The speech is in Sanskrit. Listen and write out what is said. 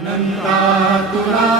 अनन्तातुरा